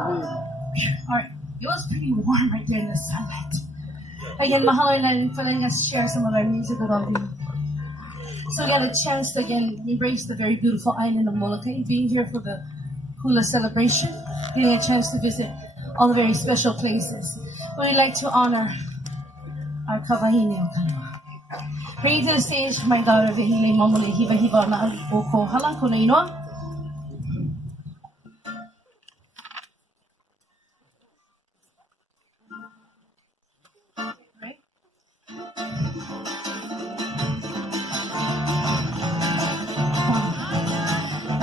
Alright, it was pretty warm right there in the sunlight. Again, mahalo na rin pala nga share some of our music with all of you. So we got a chance to again embrace the very beautiful island of Molokai, being here for the hula celebration, getting a chance to visit all the very special places. We'd like to honor our kawahine o kanawa. Bring to the stage my daughter Vehile Mamule Hiva Hiva na ali o ko hala ko na inoa.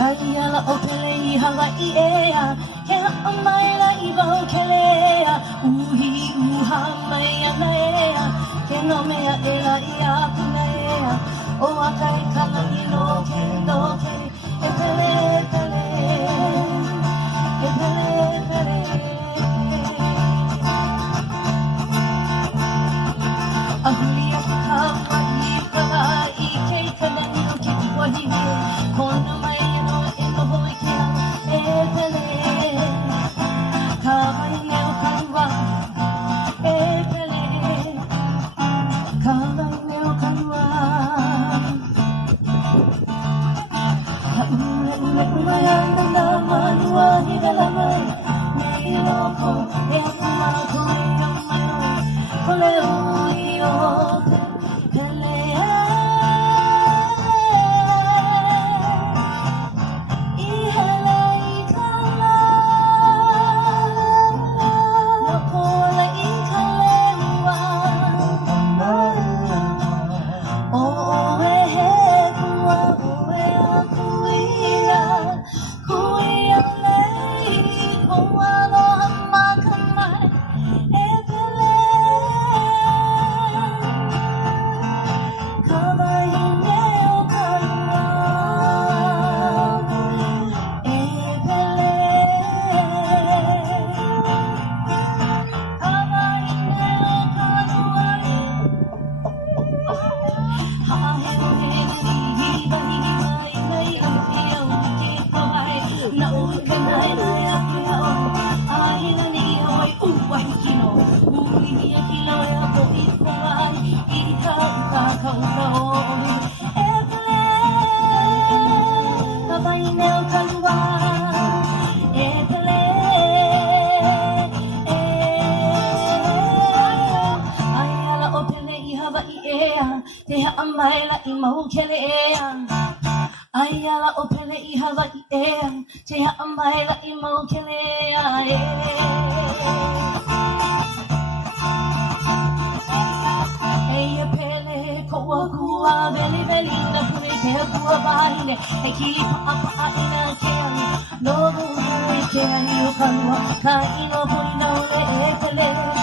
Ayala opele Hawaii ea, kea amaila iba okelea, uhi uha maya na ea, keno mea ela ia kuna ea, o akai kana ino ke no ke, epele epele, epele epele. Ahulia Hawaii kala ike kana ino ke iwahiwe, kona maya Ayala opele I Hawaii ea, te amaila I Mokelea Eia pele koa kua veli veli na pure te kua bahine e kili paa ina kea no mu kea ni o kanua ka ino pui no le e pele